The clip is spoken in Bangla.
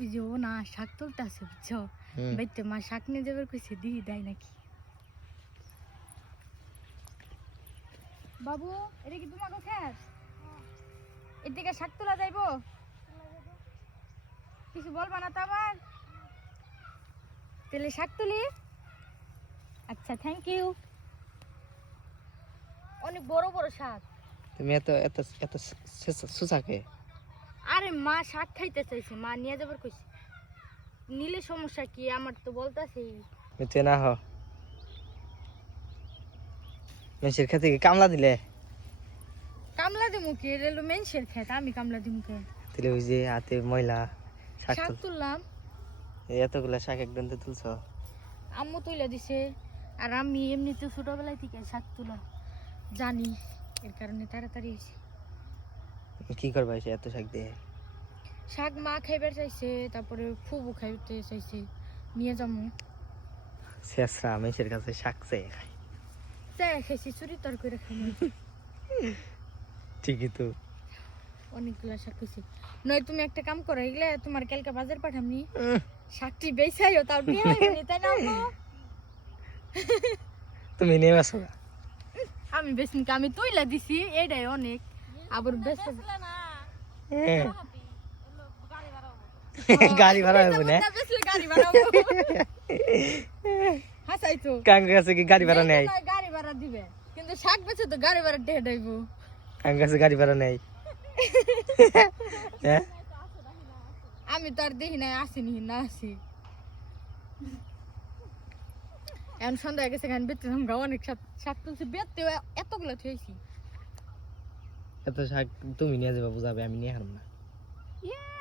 ওই যে ও না শাক তুলতে আছে বুঝছো বাইতে মা শাক নিয়ে যাবার কইছে দিই দেয় নাকি বাবু এটা কি তোমাকে খেস এদিকে শাক তোলা যাইবো কিছু বলবা না তো আবার তাহলে শাক তুলি আচ্ছা থ্যাংক ইউ অনেক বড় বড় শাক তুমি এত এত এত সুসাকে আরে মা শাক খাইতে চাইছে মা নিয়ে যাবার কইছে নিলে সমস্যা কি আমার তো বলতাছি মিতে না হ মেসের খেতে কি কামলা দিলে কামলা দিমু কি রেলো মেনশের খেত আমি কামলা দিমু কে তাহলে ওই যে হাতে ময়লা শাক শাক তুললাম এতগুলা শাক একদম তো তুলছ আম্মু তুলে দিছে আর আমি এমনিতে ছোটবেলায় থেকে শাক তোলা জানি এর কারণে তাড়াতাড়ি হয়েছে কি করবা এসে এত শাক দিয়ে শাক মা খাইবার চাইছে তারপরে ফুবু খাইতে চাইছে নিয়ে যাবো শেষরা মেসের কাছে শাক চেয়ে খাই তাই খাইছি চুরি তর করে খাই ঠিকই তো অনেকগুলা শাক খাইছি নয় তুমি একটা কাম করো এগুলা তোমার কালকে বাজার পাঠামনি শাকটি বেচাইও তাও দিয়ে হইবনি তাই না আম্মু? তুমি নিয়ে আসো আমি বেশি আমি তুইলা দিছি এইটাই অনেক আবার বেশ গাড়ি ভাড়া হবে না গাড়ি ভাড়া হবো। হাসাই তো কাঙ্গা কাছে কি গাড়ি ভাড়া নেই গাড়ি ভাড়া দিবে কিন্তু শাক বেচে তো গাড়ি ভাড়া ঢেকে দেব কাঙ্গা কাছে গাড়ি ভাড়া নেই হ্যাঁ আমি তো আর দেখি না আসিনি না আসি এখন সন্ধ্যা গেছে গান বেচতে অনেক শাক তুলছি বেচতে এতগুলো থুয়েছি এত শাক তুমি নিয়ে যাবে বুঝাবে আমি নিয়ে হারম না ইয়ে